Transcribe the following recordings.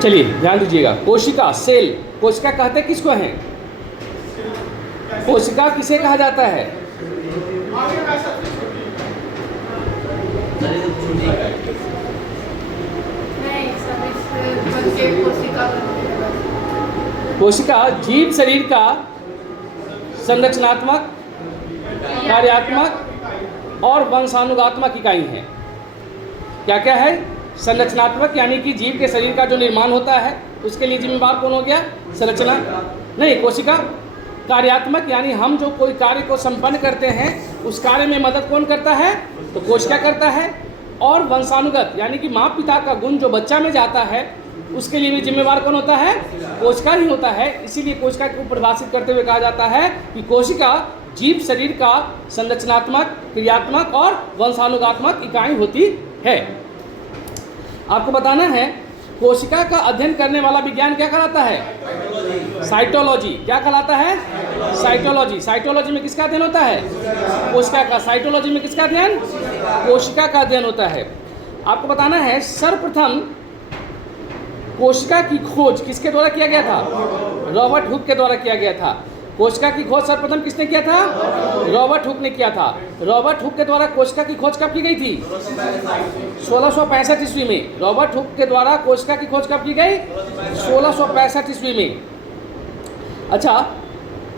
चलिए ध्यान दीजिएगा, कोशिका सेल, कोशिका कहते किसको हैं? कोशिका किसे कहा जाता है? कोशिका जीव शरीर का संरचनात्मक, कार्यात्मक और वंशानुगात्मक इकाई है। क्या क्या है? संरचनात्मक यानी कि जीव के शरीर का जो निर्माण होता है उसके लिए जिम्मेदार कौन हो गया? संरचना नहीं, कोशिका। कार्यात्मक यानी हम जो कोई कार्य को संपन्न करते हैं उस कार्य में मदद कौन करता है? तो कोशिका करता है। और वंशानुगत यानी कि माँ पिता का गुण जो बच्चा में जाता है उसके लिए भी जिम्मेवार कौन होता है? कोशिका ही होता है। इसीलिए कोशिका को परिभाषित करते हुए कहा जाता है कि कोशिका जीव शरीर का संरचनात्मक, क्रियात्मक और वंशानुगात्मक इकाई होती है। आपको बताना है कोशिका का अध्ययन करने वाला विज्ञान क्या कहलाता है? साइटोलॉजी। क्या कहलाता है? साइटोलॉजी। साइटोलॉजी में किसका अध्ययन होता है? कोशिका का। साइटोलॉजी में किसका अध्ययन? कोशिका का अध्ययन होता है। आपको बताना है सर्वप्रथम कोशिका की खोज किसके द्वारा किया गया था? रॉबर्ट हुक के द्वारा किया गया था। कोशिका की खोज सर्वप्रथम किसने किया था? रॉबर्ट हुक ने किया था। रॉबर्ट हुक के द्वारा कोशिका की खोज कब की गई थी? 1665 ईस्वी में। रॉबर्ट हुक के द्वारा कोशिका की खोज कब की गई? 1665 ईस्वी में। अच्छा,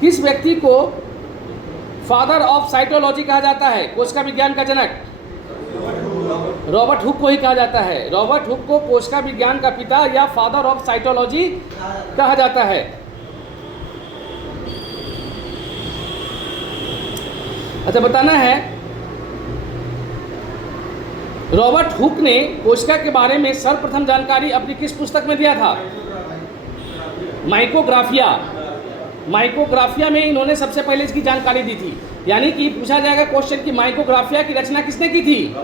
किस व्यक्ति को फादर ऑफ साइटोलॉजी कहा जाता है? कोशिका विज्ञान का जनक रॉबर्ट हुक को ही कहा जाता है। रॉबर्ट हुक को कोशिका विज्ञान का पिता या फादर ऑफ साइटोलॉजी कहा जाता है। अच्छा, बताना है रॉबर्ट हुक ने कोशिका के बारे में सर्वप्रथम जानकारी अपनी किस पुस्तक में दिया था? माइकोग्राफिया। माइकोग्राफिया में इन्होंने सबसे पहले इसकी जानकारी दी थी। यानी कि पूछा जाएगा क्वेश्चन कि माइकोग्राफिया की रचना किसने की थी?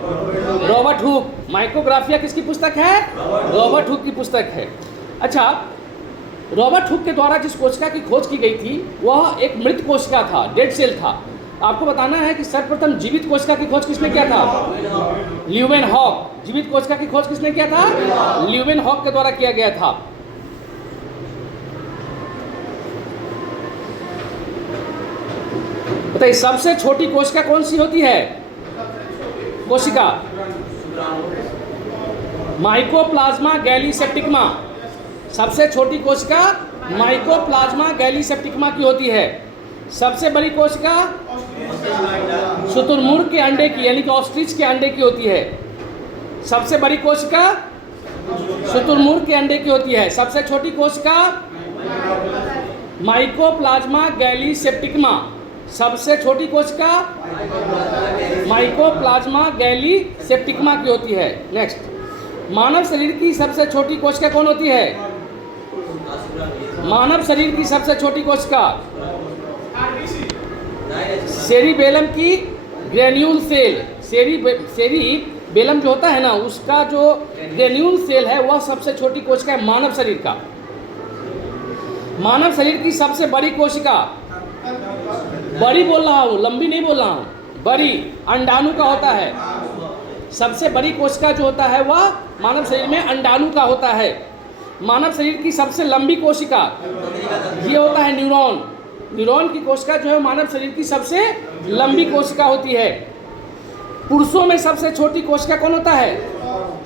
Robert Hooke. माइकोग्राफिया किसकी पुस्तक है? रॉबर्ट हुक की पुस्तक है। अच्छा, रॉबर्ट हुक के द्वारा जिस कोशिका की खोज की गई थी वह एक मृत कोशिका था, डेड सेल था। आपको बताना है कि सर्वप्रथम जीवित कोशिका की खोज किसने किया था? ल्यूवेनहॉक। जीवित कोशिका की खोज किसने किया था? ल्यूवेनहॉक के द्वारा किया गया था। बताइए सबसे छोटी कोशिका कौन सी होती है? कोशिका माइकोप्लाज्मा गैलीसेप्टिकमा। सबसे छोटी कोशिका माइकोप्लाज्मा गैलीसेप्टिकमा की होती है। सबसे बड़ी कोशिका शुतुरमुर्ग के अंडे की यानी कि ऑस्ट्रिच के अंडे की होती है। सबसे बड़ी कोशिका शुतुरमुर्ग के अंडे की होती है। सबसे छोटी कोशिका माइकोप्लाज्मा गैलीसेप्टिकमा। सबसे छोटी कोशिका माइकोप्लाज्मा गैलीसेप्टिकमा की होती है। नेक्स्ट, मानव शरीर की सबसे छोटी कोशिका कौन होती है? मानव शरीर की सबसे छोटी कोशिका सेरिबेलम की ग्रेन्यूल सेल। सेरिबेलम जो होता है ना, उसका जो ग्रेन्यूल सेल है वह सबसे छोटी कोशिका है मानव शरीर का। मानव शरीर की सबसे बड़ी कोशिका, बड़ी बोल रहा हूँ, लंबी नहीं बोल रहा हूँ, बड़ी अंडाणु का होता है। सबसे बड़ी कोशिका जो होता है वह मानव शरीर में अंडाणु का होता है। मानव शरीर की सबसे लंबी कोशिका ये होता है न्यूरॉन। न्यूरॉन की कोशिका जो है मानव शरीर की सबसे लंबी कोशिका होती है। पुरुषों में सबसे छोटी कोशिका कौन होता है?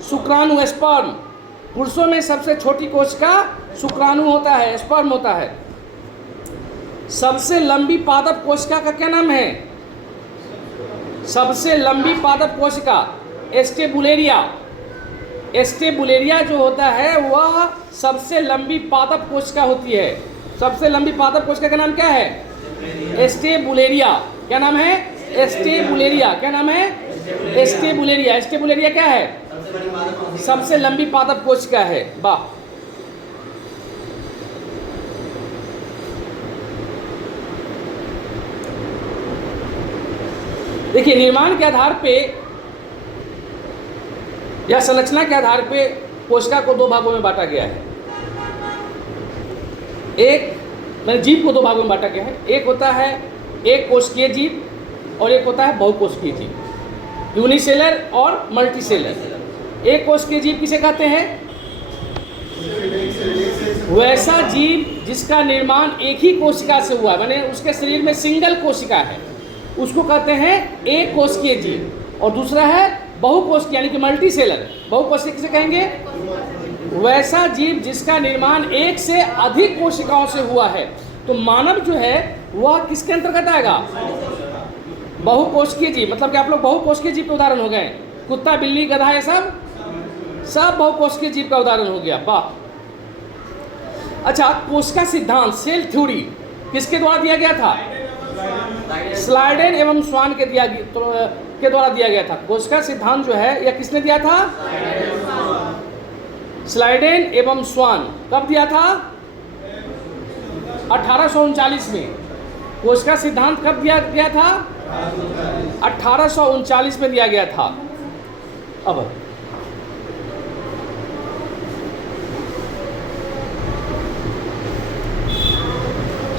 शुक्राणु, स्पर्म। पुरुषों में सबसे छोटी कोशिका शुक्राणु होता है, स्पर्म होता है। सबसे लंबी पादप कोशिका का क्या नाम है? सबसे लंबी पादप कोशिका एस्टेबुलेरिया। एस्टेबुलेरिया जो होता है वह सबसे लंबी पादप कोशिका होती है। सबसे लंबी पादप कोशिका का नाम क्या है? एस्टेबुलेरिया। क्या नाम है? एस्टेबुलेरिया। क्या नाम है? एस्टेबुलेरिया। एस्टेबुलेरिया क्या है? सबसे लंबी पादप कोशिका है। वाह। देखिए, निर्माण के आधार पे या संरचना के आधार पे कोशिका को दो भागों में बांटा गया है। एक मैंने जीव को दो भागों में बांटा गया है। एक होता है एक कोशिकीय जीव और एक होता है बहुकोशिकीय जीव, यूनिसेलर और मल्टीसेलर। एक कोशिकीय जीव किसे कहते हैं? वैसा जीव जिसका निर्माण एक ही कोशिका से हुआ है, माने उसके शरीर में सिंगल कोशिका है, उसको कहते हैं एक कोशिकीय जीव। और दूसरा है बहुकोशिकीय यानी कि मल्टी सेलर। बहुकोशिकीय किसे कहेंगे? वैसा जीव जिसका निर्माण एक से अधिक कोशिकाओं से हुआ है। तो मानव जो है वह किसके अंतर्गत आएगा? बहुकोशिकीय जीव। मतलब कि आप लोग बहुकोशिकीय जीव के उदाहरण हो गए। कुत्ता, बिल्ली, गधा, ये सब बहुकोशिकीय जीव का उदाहरण हो गया। वाह। अच्छा, कोशिका सिद्धांत, सेल थ्योरी किसके द्वारा दिया गया था? स्लाइडेन एवं स्वान के द्वारा दिया गया था। कोशिका सिद्धांत जो है यह किसने दिया था? स्लाइडेन एवं स्वान। कब दिया था? 1839 में। कोशिका सिद्धांत कब दिया गया था? 1839 में दिया गया था। अब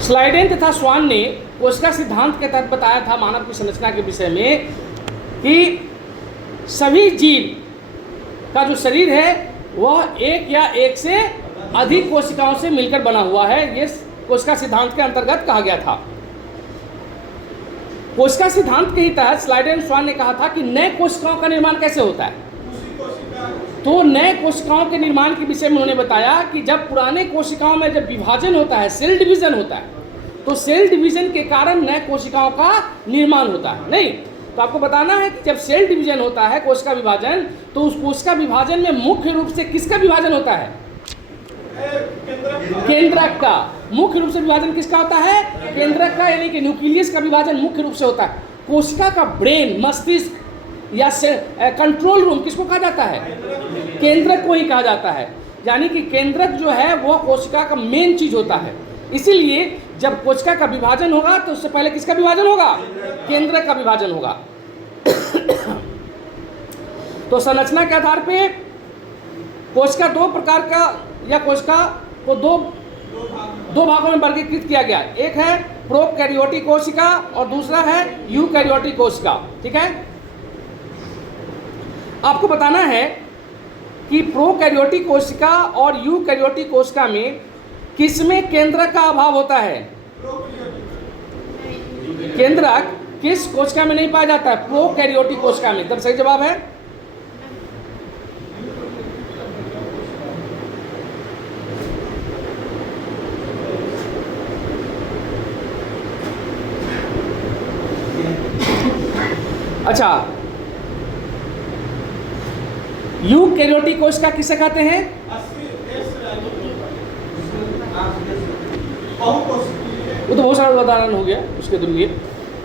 स्लाइडेन तथा स्वान ने कोशिका सिद्धांत के तहत बताया था मानव की संरचना के विषय में कि सभी जीव का जो शरीर है वह एक या एक से अधिक कोशिकाओं से मिलकर बना हुआ है। ये कोशिका सिद्धांत के अंतर्गत कहा गया था। कोशिका सिद्धांत के ही तहत स्लाइडेन स्वान ने कहा था कि नए कोशिकाओं का निर्माण कैसे होता है। तो नए कोशिकाओं के निर्माण के विषय में उन्होंने बताया कि जब पुराने कोशिकाओं में जब विभाजन होता है, सेल डिवीजन होता है, तो सेल डिवीजन के कारण नए कोशिकाओं का निर्माण होता है। नहीं तो आपको बताना है कि जब सेल डिवीजन होता है, कोशिका विभाजन, तो उस कोशिका विभाजन में मुख्य रूप से किसका विभाजन होता है? केंद्रक का। मुख्य रूप से विभाजन किसका होता है? केंद्रक का, यानी कि न्यूक्लियस का विभाजन मुख्य रूप से होता है। कोशिका का ब्रेन, मस्तिष्क या कंट्रोल रूम किसको कहा जाता है? केंद्रक को ही कहा जाता है। यानी कि केंद्रक जो है वह कोशिका का मेन चीज होता है। इसीलिए जब कोशिका का विभाजन होगा तो उससे पहले किसका विभाजन होगा? केंद्रक का विभाजन होगा। तो संरचना के आधार पे कोशिका दो प्रकार का, या कोशिका को दो भागों में वर्गीकृत किया गया। एक है प्रोकैरियोटिक कोशिका और दूसरा है यूकैरियोटिक कोशिका। ठीक है, आपको बताना है कि प्रोकैरियोटिक कोशिका और यूकैरियोटिक कोशिका में किसमें केंद्रक का अभाव होता है? केंद्रक किस कोशिका में नहीं पाया जाता है? प्रोकैरियोटिक कोशिका में। तब सही जवाब है अच्छा। यूकैरियोटिक कोशिका किसे कहते हैं? वो तो बहुत सारा उदाहरण हो गया उसके लिए।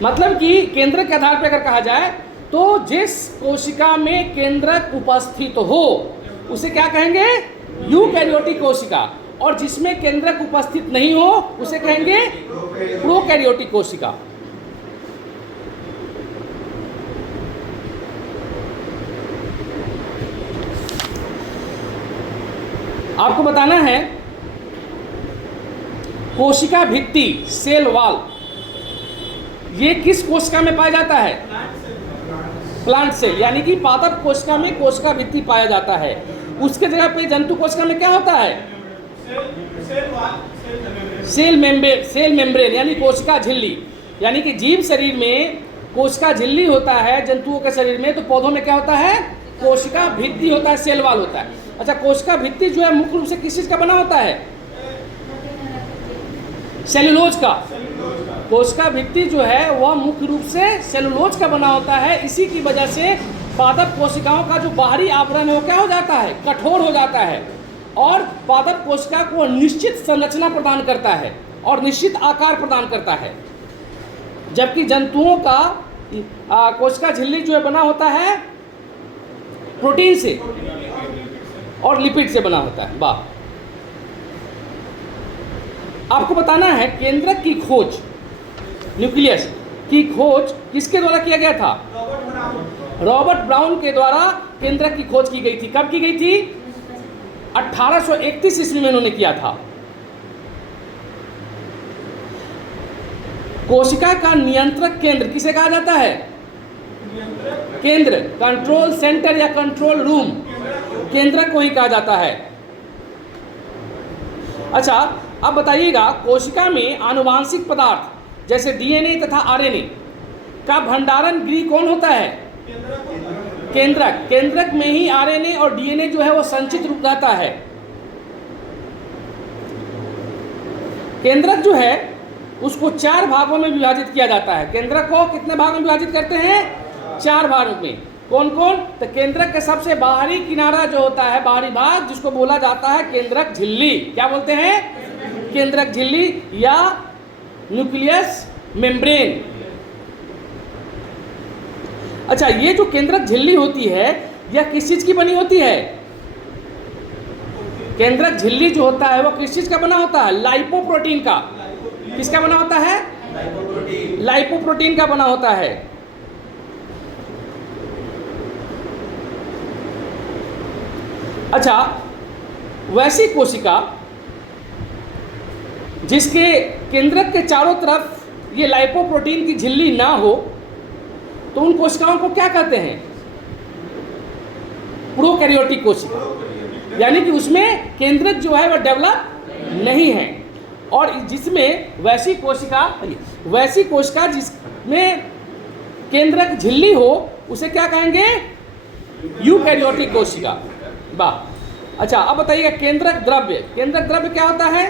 मतलब कि केंद्रक के आधार पर अगर कहा जाए तो जिस कोशिका में केंद्रक उपस्थित हो उसे क्या कहेंगे? यूकैरियोटिक कोशिका। और जिसमें केंद्रक उपस्थित नहीं हो उसे कहेंगे प्रोकैरियोटिक कोशिका। आपको बताना है कोशिका भित्ति, सेल वॉल, ये किस कोशिका में पाया जाता है? प्लांट सेल, यानी कि पादप कोशिका में कोशिका भित्ति पाया जाता है। उसके जगह पे जंतु कोशिका में क्या होता है? सेल मेम्ब्रेन यानी कोशिका झिल्ली। यानी कि जीव शरीर में कोशिका झिल्ली होता है जंतुओं के शरीर में, तो पौधों में क्या होता है? कोशिका भित्ति होता है, सेल वॉल होता है। अच्छा, कोशिका भित्ति जो है मुख्य रूप से किस चीज का बना होता है? सेलुलोज का। कोशिका भित्ति जो है वह मुख्य रूप से सेलुलोज का बना होता है। इसी की वजह से पादप कोशिकाओं का जो बाहरी आवरण है वो क्या हो जाता है? कठोर हो जाता है और पादप कोशिका को निश्चित संरचना प्रदान करता है और निश्चित आकार प्रदान करता है। जबकि जंतुओं का कोशिका झिल्ली जो है बना होता है प्रोटीन से और लिपिड से बना होता है। वाह। आपको बताना है केंद्रक की खोज, न्यूक्लियस की खोज किसके द्वारा किया गया था? रॉबर्ट ब्राउन के द्वारा केंद्रक की खोज की गई थी। कब की गई थी? 1831 ईस्वी में उन्होंने किया था। कोशिका का नियंत्रक केंद्र किसे कहा जाता है? केंद्र, कंट्रोल सेंटर या कंट्रोल रूम, केंद्रक को ही कहा जाता है। अच्छा, अब बताइएगा कोशिका में आनुवांशिक पदार्थ जैसे डीएनए तथा आरएनए का भंडारण गृह कौन होता है? केंद्रक। केंद्रक में ही आरएनए और डीएनए जो है वो संचित रूप रहता है। केंद्रक जो है उसको 4 भागों में विभाजित किया जाता है। केंद्रक को कितने भागों में विभाजित करते हैं? 4 भागों में। कौन कौन? तो केंद्रक के सबसे बाहरी किनारा जो होता है, बाहरी भाग, जिसको बोला जाता है केंद्रक झिल्ली। क्या बोलते हैं? केंद्रक झिल्ली या न्यूक्लियस मेम्ब्रेन। अच्छा, ये जो केंद्रक झिल्ली होती है यह किस चीज की बनी होती है? केंद्रक झिल्ली जो होता है वो किस चीज का बना होता है? लाइपोप्रोटीन का। किसका बना होता है? लाइपोप्रोटीन का बना होता है। अच्छा, वैसी कोशिका जिसके केंद्रक के चारों तरफ ये लाइपोप्रोटीन की झिल्ली ना हो तो उन कोशिकाओं को क्या कहते हैं? प्रोकैरियोटिक कोशिका। यानी कि उसमें केंद्रक जो है वह डेवलप नहीं है। और जिसमें वैसी कोशिका जिसमें केंद्रक झिल्ली हो उसे क्या कहेंगे? यूकैरियोटिक कोशिका। वाह। अच्छा, अब बताइएगा केंद्रक द्रव्य। केंद्रक द्रव्य क्या होता है?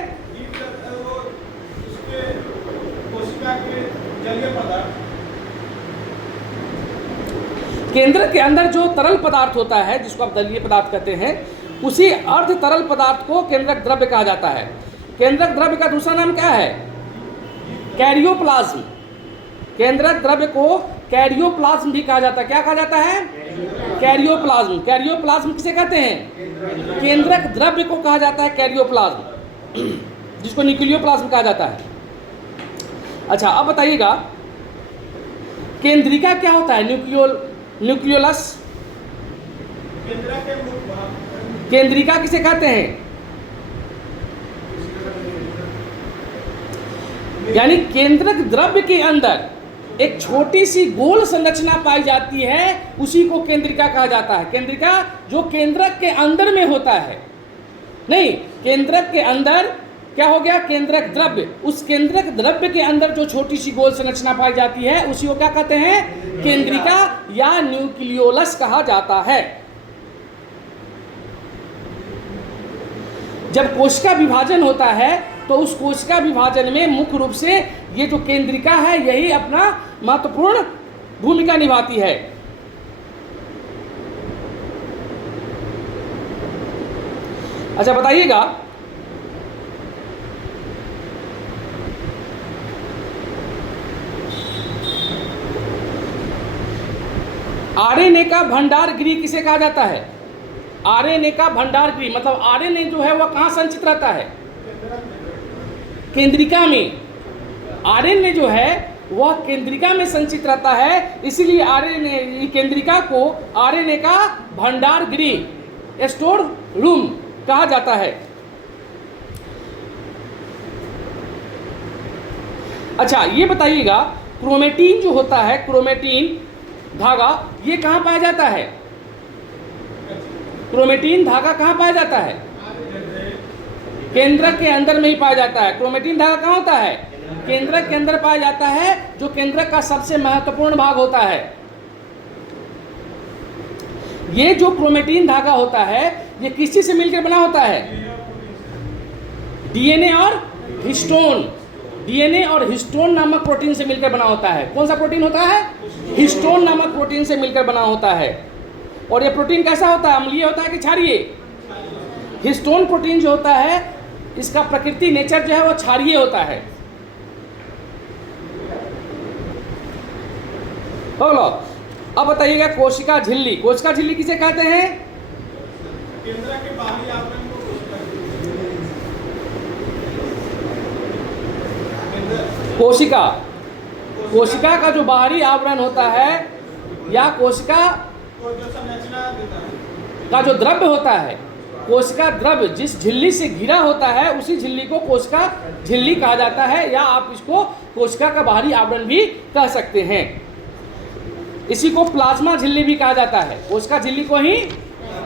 केंद्रक के अंदर जो तरल पदार्थ होता है जिसको आप दलीय पदार्थ कहते हैं, उसी अर्ध तरल पदार्थ को केंद्रक द्रव्य कहा जाता है। केंद्रक द्रव्य का दूसरा नाम क्या है? कैरियोप्लाज्म। केंद्रक द्रव्य को कैरियोप्लाज्म भी कहा जाता है। क्या कहा जाता है? कैरियोप्लाज्म। कैरियोप्लाज्म किसे कहते हैं? केंद्रक द्रव्य को कहा जाता है कैरियोप्लाज्म, जिसको न्यूक्लियोप्लाज्म कहा जाता है। अच्छा, अब बताइएगा केंद्रिका क्या होता है? न्यूक्लियोलस। केंद्रिका किसे कहते हैं? यानी केंद्रक द्रव्य के अंदर एक छोटी सी गोल संरचना पाई जाती है, उसी को केंद्रिका कहा जाता है। केंद्रिका जो केंद्रक के अंदर में होता है। नहीं, केंद्रक के अंदर क्या हो गया? केंद्रक द्रव्य। उस केंद्रक द्रव्य के अंदर जो छोटी सी गोल संरचना पाई जाती है उसी को क्या कहते हैं? केंद्रिका या न्यूक्लियोलस कहा जाता है। जब कोशिका विभाजन होता है तो उस कोशिका विभाजन में मुख्य रूप से ये जो केंद्रिका है यही अपना महत्वपूर्ण भूमिका निभाती है। अच्छा, बताइएगा आरएनए का भंडार गृह किसे कहा जाता है? आरएनए का भंडार गृह मतलब आरएनए जो है वह कहाँ संचित रहता है? केंद्रिका में। आरएनए जो है वह केंद्रिका में संचित रहता है, इसीलिए आरएनए केंद्रिका को आरएनए का भंडार गृह, स्टोर रूम कहा जाता है। अच्छा, ये बताइएगा क्रोमेटिन जो होता है, क्रोमेटिन धागा, ये कहाँ पाया जाता है? क्रोमेटिन धागा कहाँ पाया जाता है? केंद्रक के अंदर में ही पाया जाता है। क्रोमेटिन धागा कहाँ होता है? केंद्रक के अंदर पाया जाता है, जो केंद्रक का सबसे महत्वपूर्ण भाग होता है। ये जो क्रोमेटिन धागा होता है ये किस चीज से मिलकर बना होता है? डीएनए और हिस्टोन। डीएनए और हिस्टोन नामक प्रोटीन से मिलकर बना होता है। कौन सा प्रोटीन होता है? हिस्टोन नामक प्रोटीन से मिलकर बना होता है। और ये प्रोटीन कैसा होता है? अम्लीय होता है कि क्षारीय? हिस्टोन प्रोटीन जो होता है इसका प्रकृति नेचर जो है वो क्षारीय होता है। बोलो, अब बताइएगा कोशिका झिल्ली। कोशिका झिल्ली किसे कहते हैं? केंद्रक के बाहरी आवरण को कोशिका। कोशिका का जो बाहरी आवरण होता है या कोशिका जो संरचना देता है का जो द्रव्य होता है, कोशिका द्रव्य जिस झिल्ली से घिरा होता है उसी झिल्ली को कोशिका झिल्ली कहा जाता है, या आप इसको कोशिका का बाहरी आवरण भी कह सकते हैं। इसी को प्लाज्मा झिल्ली भी कहा जाता है। कोशिका झिल्ली को ही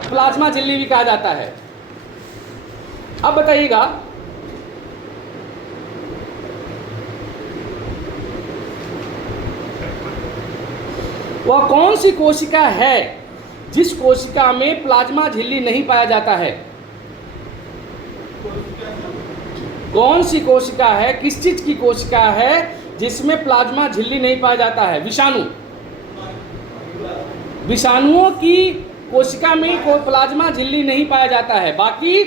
प्लाज्मा झिल्ली भी कहा जाता है। अब बताइएगा वह कौन सी कोशिका है जिस कोशिका में प्लाज्मा झिल्ली नहीं पाया जाता है? कौन सी कोशिका है, किस चीज की कोशिका है जिसमें प्लाज्मा झिल्ली नहीं पाया जाता है? विषाणु। विषाणुओं की कोशिका में कोई प्लाज्मा झिल्ली नहीं पाया जाता है। बाकी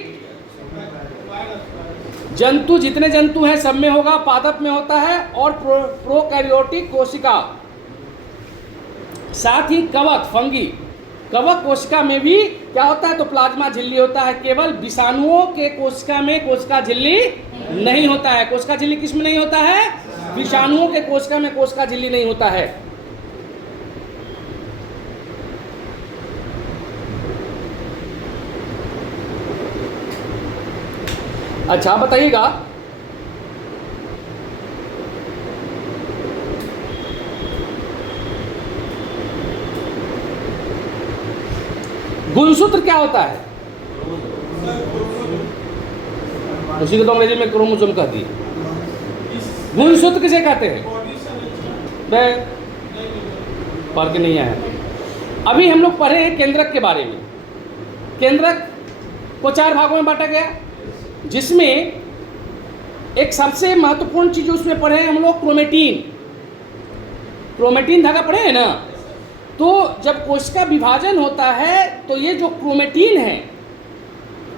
जंतु, जितने जंतु हैं सब में होगा, पादप में होता है और प्रोकैरियोटिक कोशिका, साथ ही कवक, फंगी, कवक कोशिका में भी क्या होता है? तो प्लाज्मा झिल्ली होता है। केवल विषाणुओं के कोशिका में कोशिका झिल्ली नहीं होता है। कोशिका झिल्ली किस में नहीं होता है? विषाणुओं के कोशिका में कोशिका झिल्ली नहीं होता है। अच्छा बताइएगा, गुणसूत्र क्या होता है? उसी को तो अंग्रेजी में क्रोमोसोम कहती है। गुणसूत्र किसे कहते हैं? पढ़ के नहीं आया। अभी हम लोग पढ़े हैं केंद्रक के बारे में। केंद्रक को 4 भागों में बांटा गया, जिसमें एक सबसे महत्वपूर्ण चीज उसमें पढ़े हैं हम लोग, क्रोमेटीन। क्रोमेटीन धागा पढ़े हैं ना? तो जब कोशिका विभाजन होता है तो ये जो क्रोमेटीन है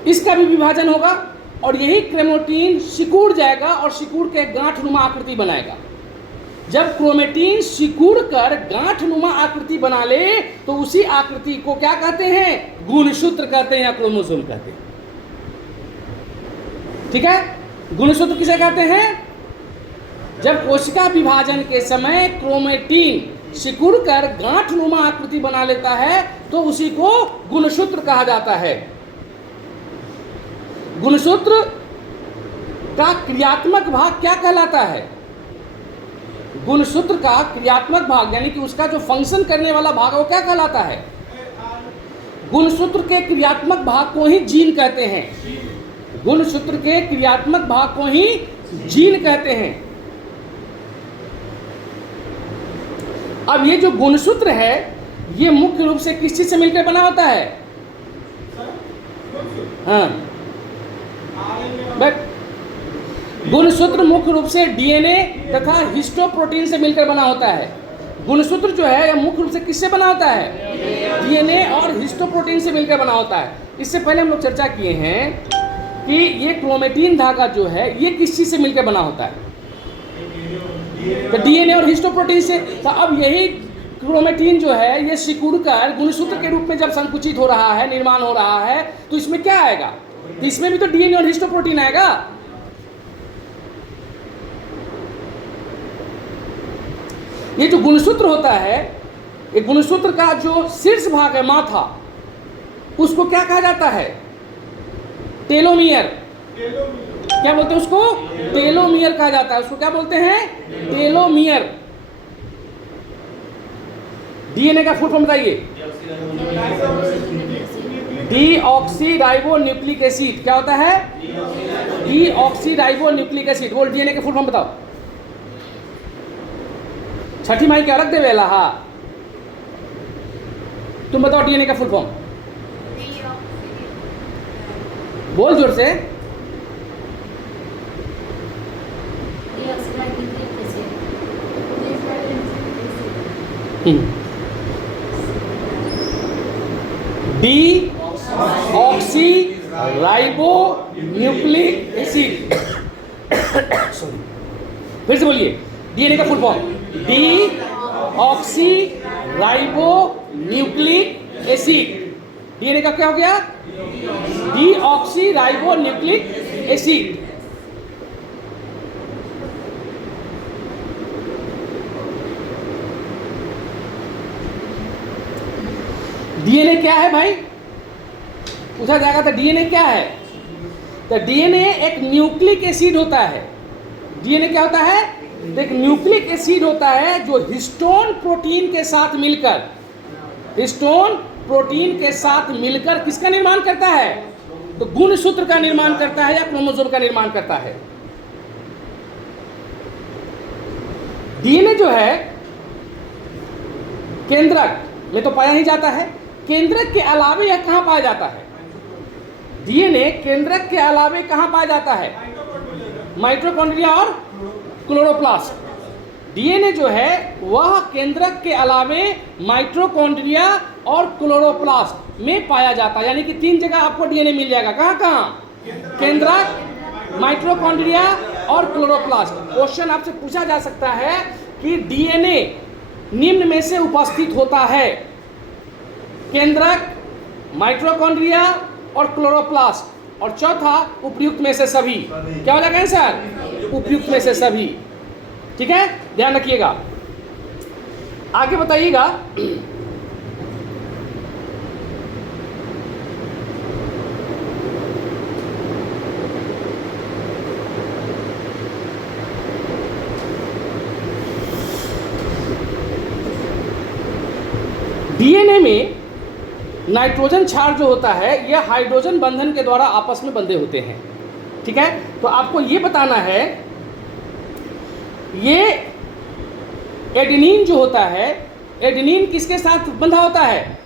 इसका भी विभाजन होगा और यही क्रोमेटीन सिकुड़ जाएगा और सिकुड़ के गांठनुमा आकृति बनाएगा। जब क्रोमेटीन सिकुड़ कर गांठनुमा आकृति बना ले तो उसी आकृति को क्या कहते हैं? गुणसूत्र कहते हैं या क्रोमोसोम कहते हैं। ठीक है, गुणसूत्र किसे कहते हैं? जब कोशिका विभाजन के समय क्रोमेटीन सिकुड़ कर गांठनुमा आकृति बना लेता है तो उसी को गुणसूत्र कहा जाता है। गुणसूत्र का क्रियात्मक भाग क्या कहलाता है? गुणसूत्र का क्रियात्मक भाग यानी कि उसका जो फंक्शन करने वाला भाग है वो क्या कहलाता है? गुणसूत्र के क्रियात्मक भाग को ही जीन कहते हैं। गुणसूत्र के क्रियात्मक भाग को ही जीन कहते हैं। अब ये जो गुणसूत्र है ये मुख्य रूप से किस चीज से मिलकर बना होता है? हाँ, गुणसूत्र मुख्य रूप से डीएनए तथा हिस्टोप्रोटीन से मिलकर बना होता है। गुणसूत्र जो है यह मुख्य रूप से किससे बना होता है? डीएनए और हिस्टोप्रोटीन से मिलकर बना होता है। इससे पहले हम लोग चर्चा किए हैं कि ये क्रोमेटीन धागा जो है ये किस चीज से मिलकर बना होता है? तो डीएनए और हिस्टोप्रोटीन से। तो अब यही क्रोमेटीन जो है ये सिकुड़कर गुणसूत्र के रूप में जब संकुचित हो रहा है, निर्माण हो रहा है, तो इसमें क्या आएगा? तो इसमें भी तो डीएनए और हिस्टोप्रोटीन आएगा। ये जो गुणसूत्र होता है, ये गुणसूत्र का जो शीर्ष भाग है, माथा, उसको क्या कहा जाता है? टेलोमियर। क्या बोलते हैं उसको? टेलोमियर कहा जाता है। उसको क्या बोलते हैं? टेलोमियर। डीएनए का फुल फॉर्म बताइए। Deoxyribonucleic acid. क्या होता है? Deoxyribonucleic acid. बोल डीएनए के फुल फॉर्म बताओ। छठी माई क्या रख दे वेला? हाँ, तुम बताओ डीएनए का फुल फॉर्म। बोल जोर से। Deoxyribonucleic acid. सॉरी, फिर से बोलिए डीएनए का full form. Deoxyribonucleic acid. DNA का क्या हो गया? Deoxyribonucleic acid. डीएनए क्या है भाई? पूछा जाएगा तो डीएनए क्या है? तो डीएनए एक न्यूक्लिक एसिड होता है। डीएनए क्या होता है? एक न्यूक्लिक एसिड होता है जो हिस्टोन प्रोटीन के साथ मिलकर, हिस्टोन प्रोटीन के साथ मिलकर किसका निर्माण करता है? तो गुणसूत्र का निर्माण करता है या क्रोमोसोम का निर्माण करता है। डीएनए जो है केंद्रक में तो पाया ही जाता है। केंद्रक के अलावे यह कहाँ पाया जाता है? डीएनए केंद्रक के अलावे कहाँ पाया जाता है? माइटोकॉन्ड्रिया और क्लोरोप्लास्ट। डीएनए जो है वह केंद्रक के अलावे माइटोकॉन्ड्रिया और क्लोरोप्लास्ट में पाया जाता है। यानी कि 3 जगह आपको डीएनए मिल जाएगा। कहाँ कहाँ? केंद्रक, माइटोकॉन्ड्रिया और क्लोरोप्लास्ट। क्वेश्चन आपसे पूछा जा सकता है कि डीएनए निम्न में से उपस्थित होता है: केंद्रक, माइटोकॉन्ड्रिया और क्लोरोप्लास्ट, और चौथा उपयुक्त में से सभी। क्या हो जाएगा आंसर? उपयुक्त में से सभी। ठीक है, ध्यान रखिएगा। आगे बताइएगा। डीएनए में नाइट्रोजन क्षार जो होता है यह हाइड्रोजन बंधन के द्वारा आपस में बंधे होते हैं। ठीक है, तो आपको ये बताना है ये एडेनिन जो होता है, एडेनिन किसके साथ बंधा होता है?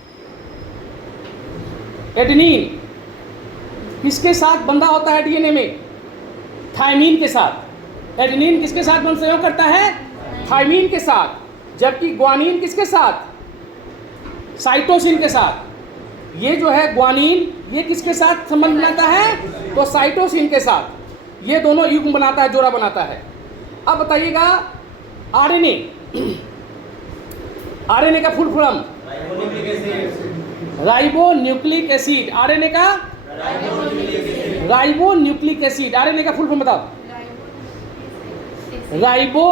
एडेनिन किसके साथ बंधा होता है डीएनए में? थायमीन के साथ। एडेनिन किसके साथ बंध संयोग करता है? थायमीन के साथ। जबकि ग्वानिन किसके साथ? साइटोसिन के साथ। ये जो है ग्वानिन, ये किसके साथ संबंध बनाता है? तो साइटोसिन के साथ। ये दोनों युग्म बनाता है, जोड़ा बनाता है। अब बताइएगा आरएनए। आरएनए का full form ribo nucleic acid. RNA का राइबो न्यूक्लिक एसिड। आरएनए का फुल फॉर्म बताओ। Ribo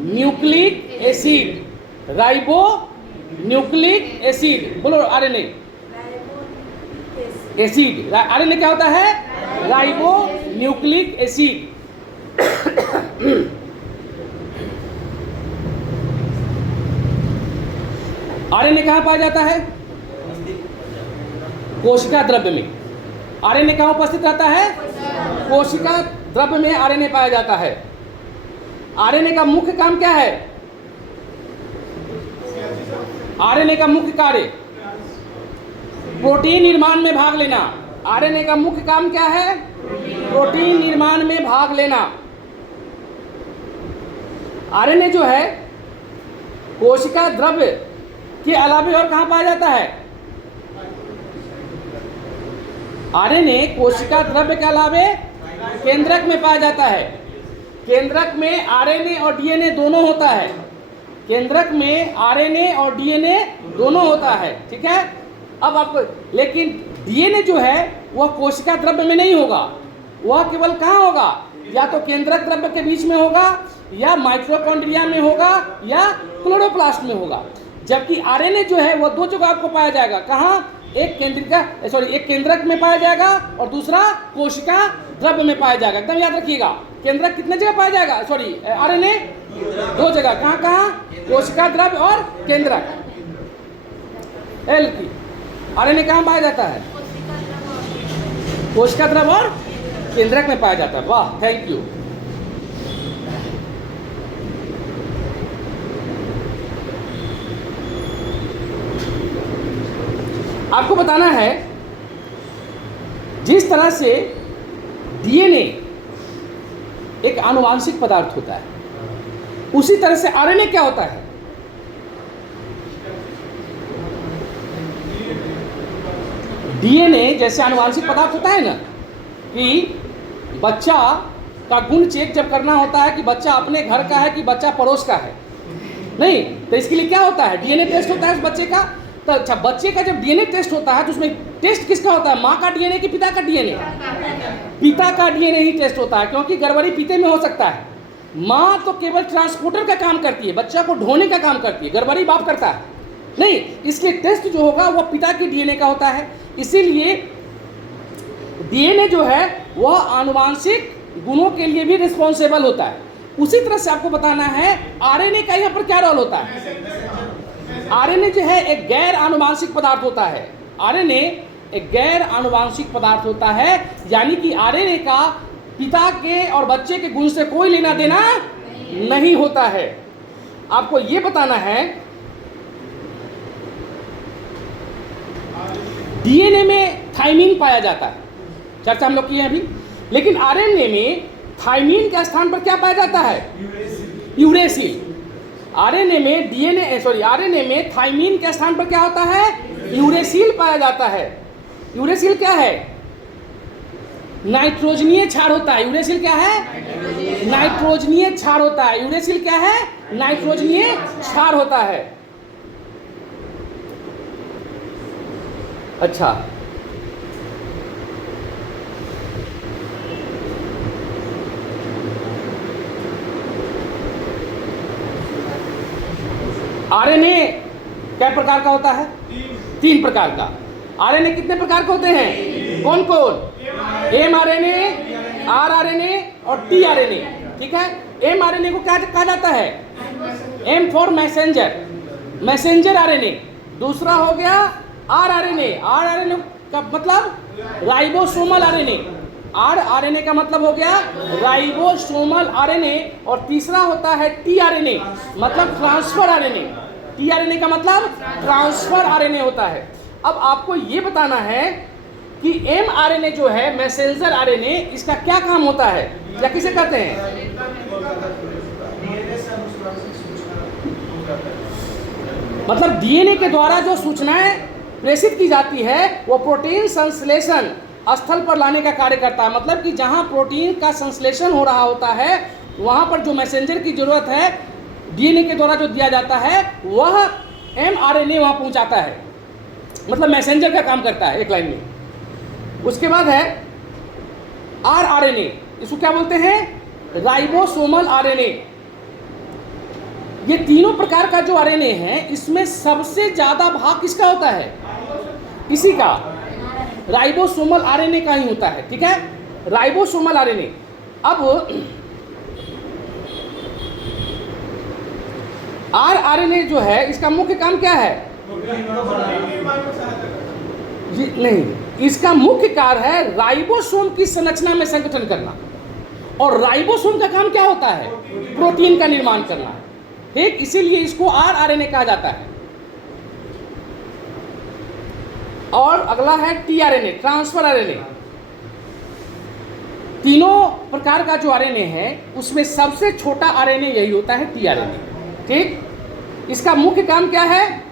nucleic acid. Ribo nucleic acid. बोलो आरएनए एसिड। आरएनए क्या होता है? Ribo nucleic acid. आरएनए कहाँ पाया जाता है? कोशिका द्रव्य में। आरएनए कहाँ उपस्थित रहता है? कोशिका द्रव्य में आरएनए पाया जाता है। आरएनए का मुख्य काम क्या है? आरएनए का मुख्य कार्य प्रोटीन निर्माण में भाग लेना। आरएनए का मुख्य काम क्या है? प्रोटीन निर्माण में भाग लेना। आरएनए जो है कोशिका द्रव्य के अलावे और कहाँ पाया जाता है? आरएनए कोशिका द्रव्य के अलावे केंद्रक में पाया जाता है। केंद्रक में आरएनए और डीएनए दोनों होता है। केंद्रक में आरएनए और डीएनए दोनों होता है। ठीक है, अब आपको, लेकिन डीएनए जो है वह कोशिका द्रव्य में नहीं होगा। वह केवल कहाँ होगा? या तो केंद्रक द्रव्य के बीच में होगा, या माइटोकॉन्ड्रिया में होगा, या क्लोरोप्लास्ट में होगा। जबकि आरएनए जो है वह 2 जगह आपको पाया जाएगा। कहाँ? एक केंद्रक में पाया जाएगा और दूसरा कोशिका द्रव्य में पाया जाएगा। एकदम याद रखिएगा। केंद्रक कितने जगह पाया जाएगा? आरएनए 2 जगह। कहाँ कहाँ? कोशिका द्रव्य और केंद्रक। एल की आरएनए कहाँ पाया जाता है? कोशिका द्रव्य और केंद्रक में पाया जाता है। वाह, थैंक यू। आपको बताना है जिस तरह से डीएनए एक आनुवांशिक पदार्थ होता है, उसी तरह से आरएनए क्या होता है? डीएनए जैसे आनुवांशिक पदार्थ होता है ना, कि बच्चा का गुण चेक जब करना होता है कि बच्चा अपने घर का है कि बच्चा पड़ोस का है, नहीं, तो इसके लिए क्या होता है? डीएनए टेस्ट होता है उस बच्चे का। तो अच्छा, बच्चे का जब डीएनए टेस्ट होता है तो उसमें टेस्ट किसका होता है? माँ का डीएनए कि पिता का डीएनए? पिता का डीएनए ही टेस्ट होता है, क्योंकि गड़बड़ी पिता में हो सकता है। माँ तो केवल ट्रांसपोर्टर का काम करती है, बच्चा को ढोने का काम करती है, गड़बड़ी बाप करता है नहीं। इसलिए टेस्ट जो होगा वह पिता की डीएनए का होता है। इसीलिए डीएनए जो है वह आनुवांशिक गुणों के लिए भी रिस्पॉन्सिबल होता है। उसी तरह से आपको बताना है आरएनए का यहाँ पर क्या रोल होता है। आरएनए जो है एक गैर आनुवांशिक पदार्थ होता है। आरएनए एक गैर आनुवांशिक पदार्थ होता है, यानी कि आरएनए का पिता के और बच्चे के गुण से कोई लेना देना नहीं होता है। आपको ये बताना है डीएनए में थाइमिन पाया जाता है, चर्चा हम लोग की है अभी। लेकिन आरएनए में थाइमिन के स्थान पर क्या पाया जाता है? यूरेसिल। आरएनए में थाइमिन के स्थान पर क्या होता है? यूरेसिल पाया जाता है। यूरेसिल क्या है? नाइट्रोजनीय क्षार होता है। यूरेसिल क्या है? नाइट्रोजनीय क्षार होता है। यूरेसिल क्या है? नाइट्रोजनीय क्षार होता है। अच्छा, आरएनए क्या प्रकार का होता है? 3 प्रकार का। आरएनए कितने प्रकार के होते हैं? कौन कौन? mRNA, rRNA और tRNA। ठीक है। mRNA को क्या कहा जाता है? M for messenger RNA. दूसरा हो गया rRNA। rRNA का मतलब राइबोसोमल आरएनए। rRNA का मतलब हो गया राइबोसोमल आरएनए। और तीसरा होता है tRNA, मतलब ट्रांसफर आरएनए। tRNA का मतलब ट्रांसफर आरएनए होता है। अब आपको ये बताना है कि mRNA जो है मैसेंजर आरएनए, इसका क्या काम होता है या किसे कहते हैं? मतलब डीएनए के द्वारा जो सूचनाएं प्रेषित की जाती है वो प्रोटीन संश्लेषण स्थल पर लाने का कार्य करता है। मतलब कि जहां प्रोटीन का संश्लेषण हो रहा होता है वहां पर जो मैसेंजर की जरूरत है डीएनए के द्वारा जो दिया जाता है वह mRNA वहां पहुंचाता है। मतलब मैसेंजर का काम करता है एक लाइन में। उसके बाद है rRNA। इसको क्या बोलते हैं? Ribosomal RNA. ये तीनों प्रकार का जो आरएनए है इसमें सबसे ज्यादा भाग किसका होता है? इसी का, राइबोसोमल आरएनए का ही होता है। ठीक है, राइबोसोमल आरएनए। अब rRNA जो है इसका मुख्य काम क्या है? नहीं, इसका मुख्य कार्य है राइबोसोम की संरचना में संगठन करना। और राइबोसोम का काम क्या होता है? प्रोटीन का निर्माण करना। ठीक, इसीलिए इसको rRNA कहा जाता है। और अगला है tRNA, ट्रांसफर आरएनए। तीनों प्रकार का जो आरएनए है उसमें सबसे छोटा आरएनए यही होता है tRNA। ठीक, इसका मुख्य काम क्या है?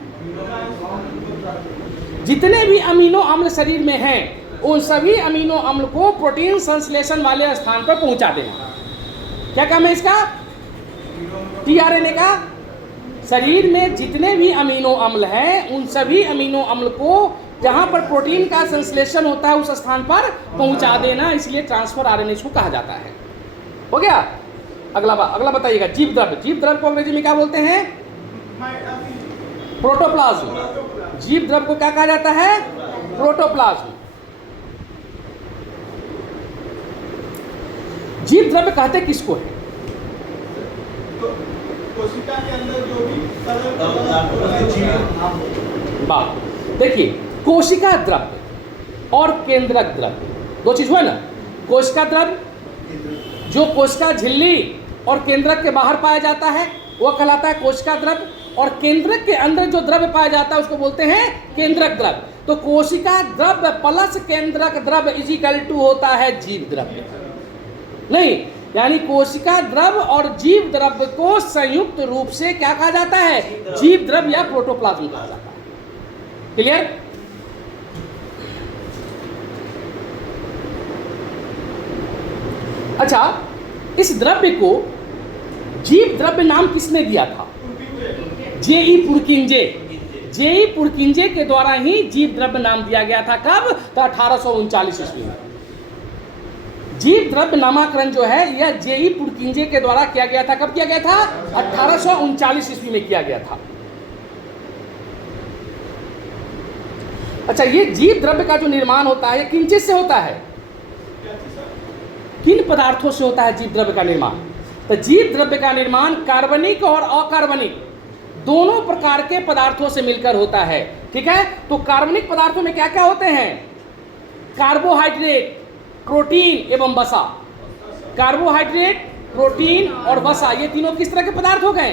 जितने भी अमीनो अम्ल शरीर में हैं उन सभी अमीनो अम्ल को प्रोटीन संश्लेषण वाले स्थान पर पहुंचा देना। क्या काम है इसका? tRNA का शरीर में जितने भी अमीनो अम्ल हैं उन सभी अमीनो अम्ल को जहां पर प्रोटीन का संश्लेषण होता है उस स्थान पर पहुंचा देना, इसलिए ट्रांसफर आरएनए को कहा जाता है। हो गया। अगला बताइएगा, जीव द्रव्य। जीव द्रव्य को अंग्रेजी में क्या बोलते हैं? प्रोटोप्लाज्म। जीव द्रव्य को क्या कहा जाता है? प्रोटोप्लाज्म। जीव द्रव्य कहते किसको है? कोशिका के अंदर जो भी बात देखिए, कोशिका द्रव्य और केंद्रक द्रव्य दो चीज हुआ ना। कोशिका द्रव्य जो कोशिका झिल्ली और केंद्रक के बाहर पाया जाता है वह कहलाता है कोशिका द्रव्य, और केंद्रक के अंदर जो द्रव्य पाया जाता है उसको बोलते हैं केंद्रक द्रव्य। तो कोशिका द्रव्य प्लस केंद्रक द्रव्य इजिकल टू होता है जीव द्रव्य। नहीं, यानी कोशिका द्रव्य और जीव द्रव्य को संयुक्त रूप से क्या कहा जाता है? जीव द्रव्य या प्रोटोप्लाज्म कहा जाता है। क्लियर? अच्छा, इस द्रव्य को जीव द्रव्य नाम किसने दिया था? जेई पुरकिंजे के द्वारा ही जीव द्रव्य नाम दिया गया था। कब? तो 1839 ईस्वी में। जीव द्रव्य नामकरण जो है यह जेई पुरकिंजे के द्वारा किया गया था। कब किया गया था? 1839 ईस्वी में किया गया था। अच्छा, ये जीव द्रव्य का जो निर्माण होता है किन चीज से होता है? किन पदार्थों से होता है जीव द्रव्य का निर्माण? तो जीव द्रव्य का निर्माण कार्बनिक और अकार्बनिक दोनों प्रकार के पदार्थों से मिलकर होता है। ठीक है, तो कार्बनिक पदार्थों में क्या क्या होते हैं? कार्बोहाइड्रेट, प्रोटीन एवं वसा। कार्बोहाइड्रेट, प्रोटीन और वसा, ये तीनों किस तरह के पदार्थ हो गए?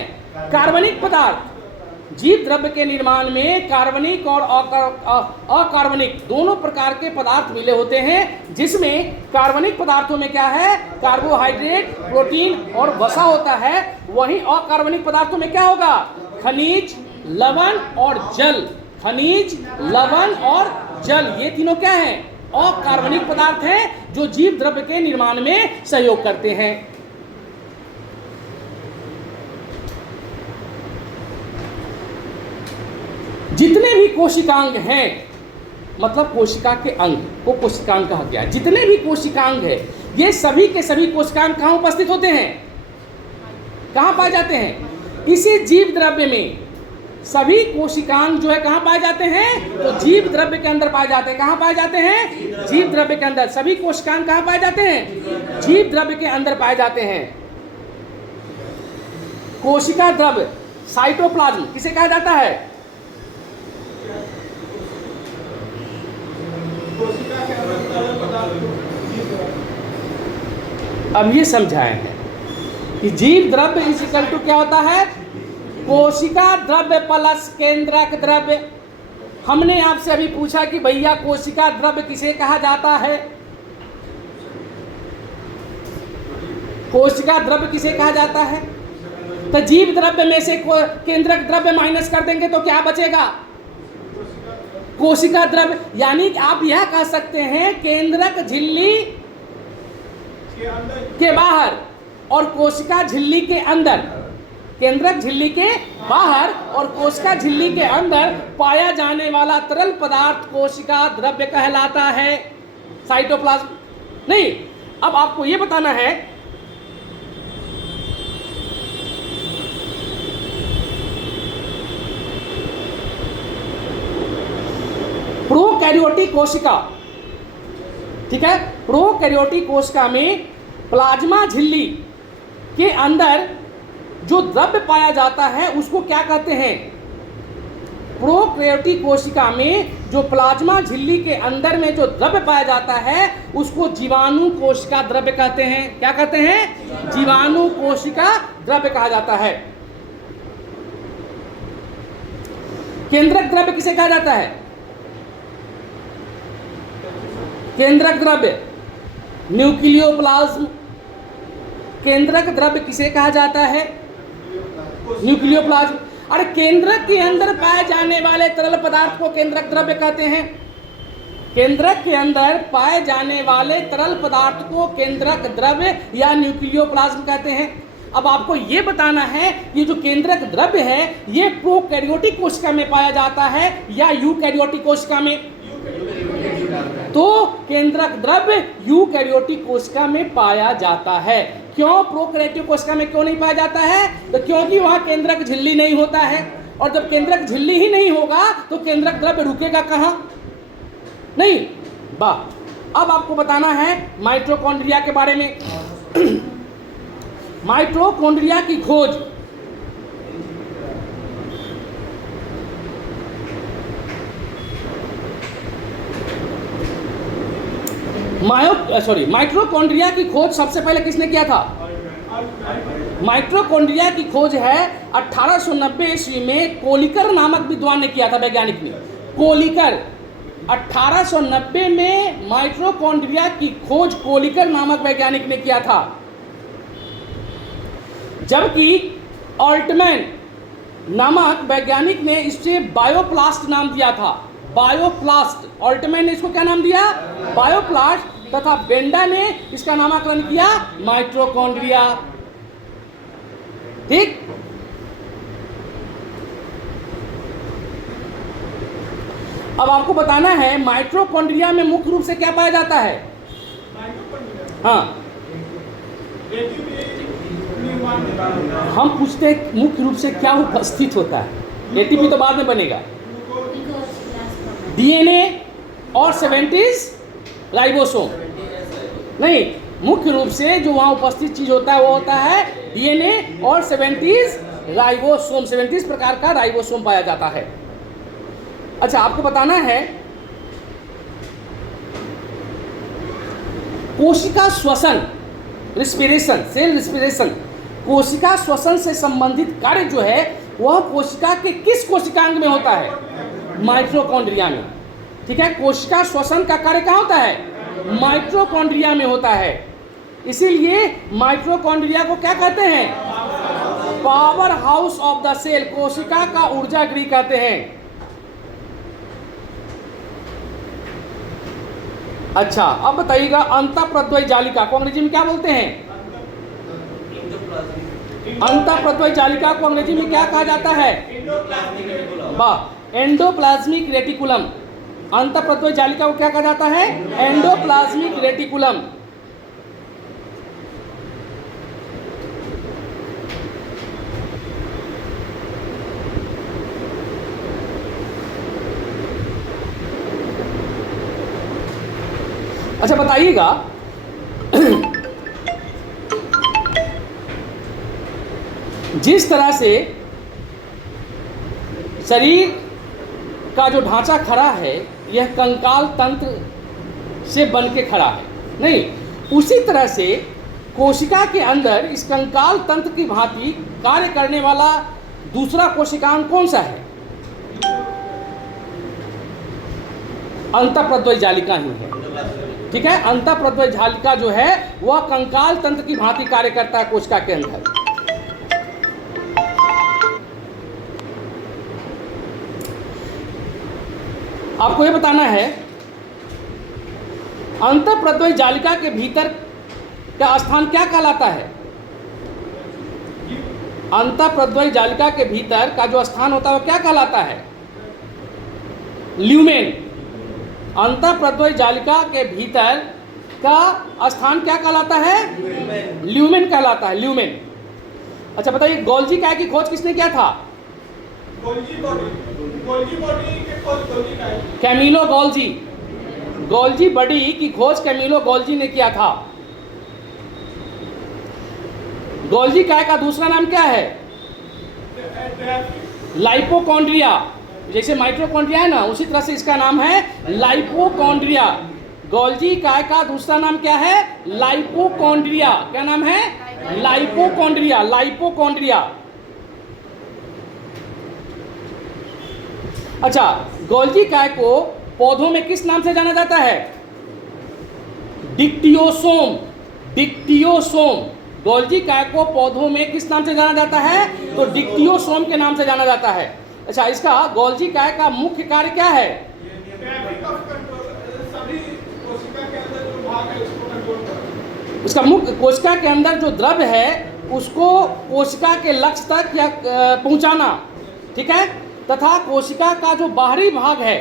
कार्बनिक पदार्थ। जीव द्रव्य के निर्माण में कार्बनिक और अकार्बनिक दोनों प्रकार के पदार्थ मिले होते हैं, जिसमें कार्बनिक पदार्थों में क्या है, कार्बोहाइड्रेट, प्रोटीन और वसा होता है। वहीं अकार्बनिक पदार्थों में क्या होगा, खनिज, लवण और जल। खनिज, लवण और जल, ये तीनों क्या हैं, अकार्बनिक पदार्थ हैं जो जीव द्रव्य के निर्माण में सहयोग करते हैं। जितने भी कोशिकांग हैं, मतलब कोशिका के अंग को कोशिकांग कहा गया, जितने भी कोशिकांग है ये सभी के सभी कोशिकांग कहाँ उपस्थित होते हैं, कहाँ पाए जाते हैं, इसी जीव द्रव्य में। सभी कोशिकांग जो है कहाँ पाए जाते हैं, तो जीव द्रव्य के अंदर पाए जाते हैं। कहाँ पाए जाते हैं, जीव द्रव्य के अंदर। सभी कोशिकांग कहाँ पाए जाते हैं, जीव द्रव्य के अंदर पाए जाते हैं। कोशिका द्रव्य, साइटोप्लाज्म किसे कहा जाता है, कोशिका के अंदर तरल पदार्थ जीव द्रव्य। अब ये समझाए हैं कि जीव द्रव्य इज इक्वल टू क्या होता है, कोशिका द्रव्य प्लस केंद्रक द्रव्य। हमने आपसे अभी पूछा कि भैया कोशिका द्रव्य किसे कहा जाता है, कोशिका द्रव्य किसे कहा जाता है, तो जीव द्रव्य में से केंद्रक द्रव्य माइनस कर देंगे तो क्या बचेगा, कोशिका द्रव्य। यानी कि आप यह कह सकते हैं केंद्रक झिल्ली के बाहर और कोशिका झिल्ली के अंदर, केंद्रक झिल्ली के बाहर और कोशिका झिल्ली के अंदर पाया जाने वाला तरल पदार्थ कोशिका द्रव्य कहलाता है, साइटोप्लाज्म नहीं। अब आपको यह बताना है प्रोकैरियोटिक कोशिका, ठीक है, प्रोकैरियोटिक कोशिका में प्लाज्मा झिल्ली के अंदर जो द्रव्य पाया जाता है उसको क्या कहते हैं, प्रोकैरियोटिक कोशिका में जो प्लाज्मा झिल्ली के अंदर में जो द्रव्य पाया जाता है उसको जीवाणु कोशिका द्रव्य कहते हैं। क्या कहते हैं, जीवाणु कोशिका द्रव्य कहा जाता है। केंद्रक द्रव्य किसे कहा जाता है, केंद्रक द्रव्य न्यूक्लियोप्लाज्म। केंद्रक द्रव्य किसे कहा जाता है, न्यूक्लियोप्लाज्म। और केंद्रक के अंदर पाए जाने वाले तरल पदार्थ को केंद्रक द्रव्य कहते हैं। केंद्रक के अंदर पाए जाने वाले तरल पदार्थ को केंद्रक द्रव्य या न्यूक्लियोप्लाज्म कहते हैं। अब आपको ये बताना है ये जो केंद्रक द्रव्य है ये प्रोकैरियोटिक कोशिका में पाया जाता है या यूकैरियोटिक कोशिका में, तो केंद्रक द्रव्य यूकैरियोटिक कोशिका में पाया जाता है। क्यों प्रोकैरियोटिक कोशिका में क्यों नहीं पाया जाता है, तो क्योंकि वहां केंद्रक झिल्ली नहीं होता है, और जब केंद्रक झिल्ली ही नहीं होगा तो केंद्रक द्रव्य रुकेगा कहां, नहीं। वाह, अब आपको बताना है माइटोकॉन्ड्रिया के बारे में। माइटोकॉन्ड्रिया की खोज माइटोकॉन्ड्रिया की खोज सबसे पहले किसने किया था, माइटोकॉन्ड्रिया की खोज है 1890 ईस्वी में कोलिकर नामक विद्वान ने किया था, वैज्ञानिक ने। कोलिकर 1890 में माइटोकॉन्ड्रिया की खोज कोलिकर नामक वैज्ञानिक ने किया था, जबकि ऑल्टमैन नामक वैज्ञानिक ने इसे बायोप्लास्ट नाम दिया था। बायोप्लास्ट, ऑल्टमैन ने इसको क्या नाम दिया, बायोप्लास्ट, तथा बेंडा ने इसका नामकरण किया माइटोकॉन्ड्रिया। ठीक, अब आपको बताना है माइटोकॉन्ड्रिया में मुख्य रूप से क्या पाया जाता है, हाँ हम पूछते हैं मुख्य रूप से क्या उपस्थित होता है, एटीपी तो बाद में बनेगा, डीएनए और 70 राइबोसोम नहीं, मुख्य रूप से जो वहाँ उपस्थित चीज होता है वो होता है डीएनए और 70 राइबोसोम। 70 प्रकार का राइबोसोम पाया जाता है। अच्छा, आपको बताना है कोशिका श्वसन, रिस्पिरेशन, सेल रिस्पिरेशन, कोशिका श्वसन से संबंधित कार्य जो है वह कोशिका के किस कोशिकांग में होता है? माइटोकॉन्ड्रिया में। ठीक है, कोशिका श्वसन का कार्य कहाँ होता है? माइटोकॉन्ड्रिया में होता है। इसीलिए माइटोकॉन्ड्रिया को क्या कहते हैं? Power house of the cell, कोशिका का ऊर्जा गृह कहते हैं। अच्छा, अब बताइएगा अंतःप्रद्वय जालिका को अंग्रेजी में क्या बोलते हैं? अंतःप्रद्वय जालिका को अंग्रेजी में क्या कहा जाता है? Endoplasmic reticulum. अंतःप्रद्वय जालिका को क्या कहा जाता है? Endoplasmic reticulum. अच्छा बताइएगा, जिस तरह से शरीर का जो ढांचा खड़ा है यह कंकाल तंत्र से बन के खड़ा है, नहीं, उसी तरह से कोशिका के अंदर इस कंकाल तंत्र की भांति कार्य करने वाला दूसरा कोशिकांग कौन सा है? अंतःप्रद्वय जालिका ही है। ठीक है, अंतःप्रद्वय जालिका जो है वह कंकाल तंत्र की भांति कार्य करता है कोशिका के अंदर। आपको यह बताना है अंतःप्रद्वय जालिका के भीतर का स्थान क्या कहलाता है? अंतःप्रद्वय जालिका के भीतर का जो स्थान होता है वो क्या कहलाता है? ल्यूमेन। अंतःप्रद्वय जालिका के भीतर का स्थान क्या कहलाता है? ल्यूमेन कहलाता है, ल्यूमेन। अच्छा बताइए, गोल्जी काय की खोज किसने किया था? Camillo Golgi. गोल्जी बॉडी की खोज कैमिलो गोल्जी ने किया था। गोल्जी काय का दूसरा नाम क्या है? लाइपोकॉन्ड्रिया। जैसे माइटोकॉन्ड्रिया है ना, उसी तरह से इसका नाम है लाइपोकॉन्ड्रिया। गोल्जी काय का दूसरा नाम क्या है? लाइपोकॉन्ड्रिया। क्या नाम है? लाइपोकॉन्ड्रिया। लाइपोकॉन्ड्रिया। अच्छा, गोल्जी काय को पौधों में किस नाम से जाना जाता है? डिक्टियोसोम। डिक्टियोसोम। गोल्जी काय को पौधों में किस नाम से जाना जाता है? तो डिक्टियोसोम के नाम से जाना जाता है। अच्छा, इसका गोल्जी काय का मुख्य कार्य क्या है? उसका मुख्य कोशिका के अंदर जो द्रव्य है उसको कोशिका के लक्ष्य तक या पहुंचाना, ठीक है, तथा कोशिका का जो बाहरी भाग है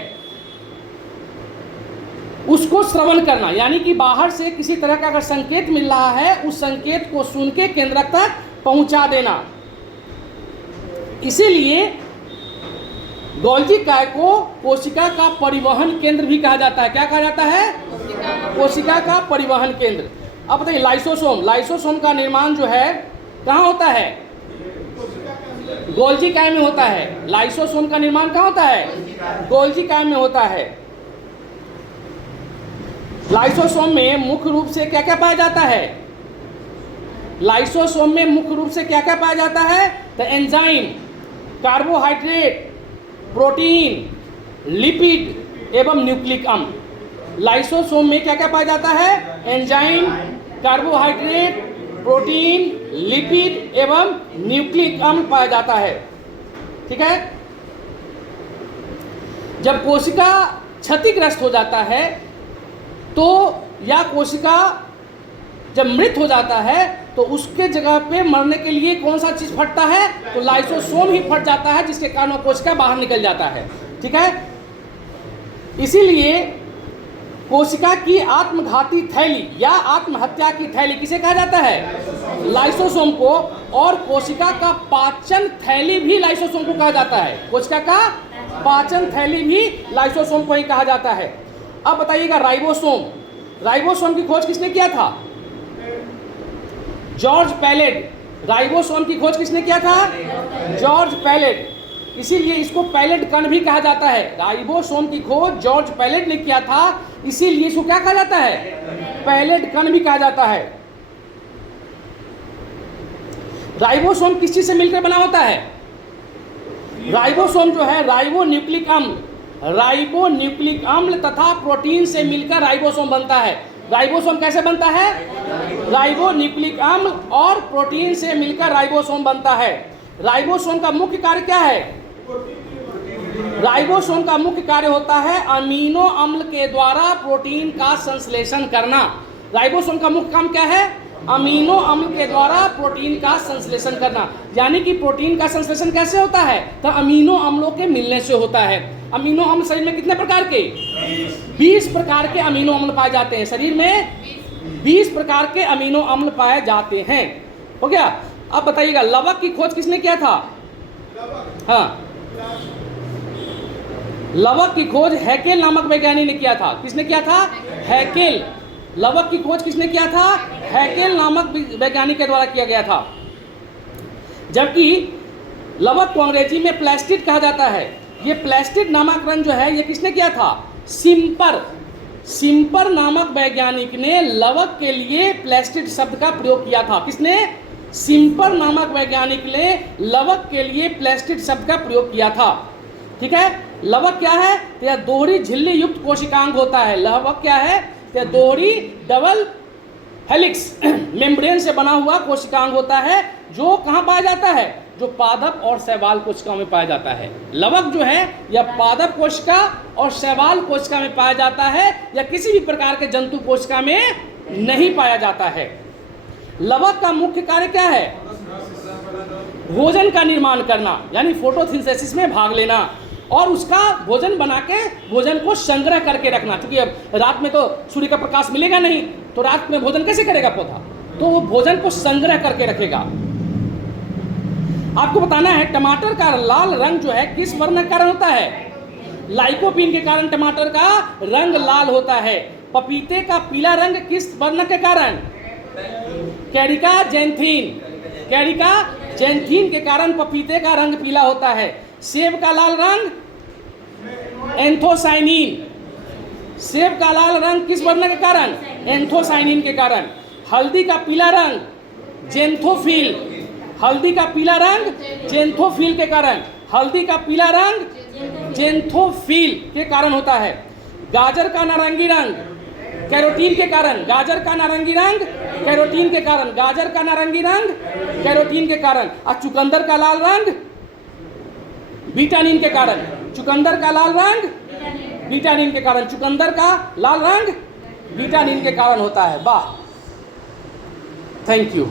उसको श्रवण करना, यानी कि बाहर से किसी तरह का अगर संकेत मिल रहा है उस संकेत को सुन के केंद्र तक पहुंचा देना। इसीलिए गोल्जी काय को कोशिका का परिवहन केंद्र भी कहा जाता है। क्या कहा जाता है? कोशिका का परिवहन केंद्र। अब बताइए, लाइसोसोम। लाइसोसोम का निर्माण जो है कहाँ होता है? गोल्जी काय में होता है। लाइसोसोम का निर्माण कहाँ होता है? गोल्जी काय में होता है। लाइसोसोम में मुख्य रूप से क्या क्या पाया जाता है? लाइसोसोम में मुख्य रूप से क्या क्या पाया जाता है? तो एंजाइम, कार्बोहाइड्रेट, प्रोटीन, लिपिड एवं न्यूक्लिक अम्ल। लाइसोसोम में क्या क्या पाया जाता है? एंजाइम, कार्बोहाइड्रेट, प्रोटीन, लिपिड एवं न्यूक्लिक अम्ल पाया जाता है। ठीक है, जब कोशिका क्षतिग्रस्त हो जाता है तो या कोशिका जब मृत हो जाता है तो उसके जगह पे मरने के लिए कौन सा चीज फटता है? तो लाइसोसोम ही फट जाता है, जिसके कारण वो कोशिका बाहर निकल जाता है। ठीक है, इसीलिए कोशिका की आत्मघाती थैली या आत्महत्या की थैली किसे कहा जाता है? लाइसोसोम को। और कोशिका का पाचन थैली भी लाइसोसोम को कहा जाता है। कोशिका का पाचन थैली भी लाइसोसोम को ही कहा जाता है। अब बताइएगा, राइबोसोम। राइबोसोम की खोज किसने किया था? George palette. राइबोसोम की खोज किसने किया था? George Palade. इसीलिए इसको पैलेट कण भी कहा जाता है। राइबोसोम की खोज जॉर्ज पैलेट ने किया था, इसीलिए इसको क्या कहा जाता है? पैलेट कण भी कहा जाता है। राइबोसोम किस चीज से मिलकर बना होता है? राइबोसोम जो है राइबोन्यूक्लिक अम्ल तथा प्रोटीन से मिलकर राइबोसोम बनता है। राइबोसोम कैसे बनता है? राइबोन्यूक्लिक अम्ल और प्रोटीन से मिलकर राइबोसोम बनता है। राइबोसोम का मुख्य कार्य क्या है? राइबोसोम का मुख्य कार्य होता है अमीनो अम्ल के द्वारा प्रोटीन का संश्लेषण करना। राइबोसोम का मुख्य काम क्या है? अमीनो अम्ल के द्वारा प्रोटीन का संश्लेषण करना। यानी कि प्रोटीन का संश्लेषण कैसे होता है? तो अमीनो अम्लों के मिलने से होता है। अमीनो अम्ल शरीर में कितने प्रकार के? 20 प्रकार के अमीनो अम्ल पाए जाते हैं। शरीर में 20 प्रकार के अमीनो अम्ल पाए जाते हैं। हो गया? अब बताइएगा, लवक की खोज किसने किया था? हाँ, लवक की खोज हैकेल नामक वैज्ञानिक ने किया था। किसने किया था? हैकेल। लवक की खोज किसने किया था? हैकेल नामक वैज्ञानिक के द्वारा किया गया था। जबकि लवक को अंग्रेजी में प्लास्टिड कहा जाता है। ये प्लास्टिड नामकरण जो है ये किसने किया था? सिम्पर नामक वैज्ञानिक ने लवक के लिए प्लास्टिड शब्द का प्रयोग किया था। किसने? सिम्पर नामक वैज्ञानिक ने लवक के लिए प्लास्टिड शब्द का प्रयोग किया था। ठीक है? लवक क्या है? यह दोहरी झिल्ली युक्त कोशिकांग होता है। लवक क्या है? यह दोहरी डबल हेलिक्स मेम्ब्रेन से बना हुआ कोशिकांग होता है, जो कहाँ पाया जाता है? जो पादप और शैवाल कोशिका में पाया जाता है। लवक जो है यह पादप कोशिका और शैवाल कोशिका में पाया जाता है, या किसी भी प्रकार के जंतु कोशिका में नहीं पाया जाता है। लवक का मुख्य कार्य क्या है? भोजन का निर्माण करना, यानी फोटोसिंथेसिस में भाग लेना और उसका भोजन बना के भोजन को संग्रह करके रखना। क्योंकि अब रात में तो सूर्य का प्रकाश मिलेगा नहीं, तो रात में भोजन कैसे करेगा पौधा? तो वो भोजन को संग्रह करके रखेगा। आपको बताना है टमाटर का लाल रंग जो है किस वर्ण के कारण होता है? लाइकोपीन के कारण टमाटर का रंग लाल होता है। पपीते का पीला रंग किस वर्ण के कारण? कैरिका जैंथीन के कारण पपीते का रंग पीला होता है। सेब का लाल रंग एंथोसाइनिन। सेब का लाल रंग किस वर्ण के कारण? एंथोसाइनिन के कारण। हल्दी का पीला रंग जेंथोफिल। हल्दी का पीला रंग जेंथोफिल के कारण। हल्दी का पीला रंग जेंथोफिल के कारण होता है। गाजर का नारंगी रंग कैरोटीन के कारण। गाजर का नारंगी रंग कैरोटीन के कारण। गाजर का नारंगी रंग कैरोटीन के कारण। और चुकंदर का लाल रंग विटामिन के कारण। चुकंदर का लाल रंग विटामिन के कारण। चुकंदर का लाल रंग विटामिन के कारण होता है। वाह, थैंक यू।